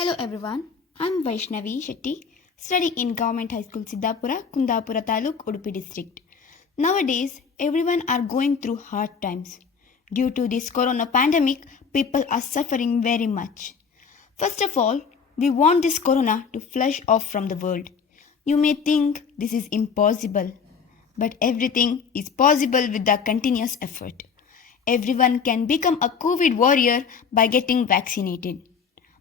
Hello everyone, I'm Vaishnavi Shetty, studying in Government High School Siddhapura, Kundapura Taluk, Udupi District. Nowadays, everyone are going through hard times. Due to this corona pandemic, people are suffering very much. First of all, we want this corona to flush off from the world. You may think this is impossible, but everything is possible with the continuous effort. Everyone can become a COVID warrior by getting vaccinated.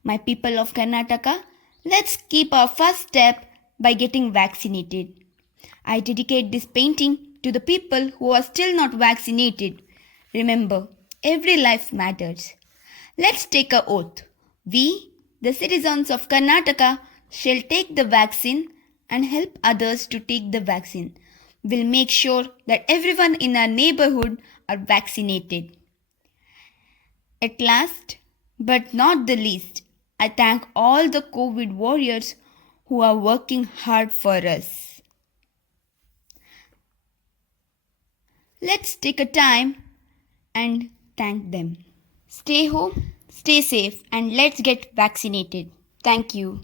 My people of Karnataka, let's keep our first step by getting vaccinated. I dedicate this painting to the people who are still not vaccinated. Remember, every life matters. Let's take an oath. We, the citizens of Karnataka, shall take the vaccine and help others to take the vaccine. We'll make sure that everyone in our neighborhood are vaccinated. At last, but not the least, I thank all the COVID warriors who are working hard for us. Let's take a time and thank them. Stay home, stay safe, and let's get vaccinated. Thank you.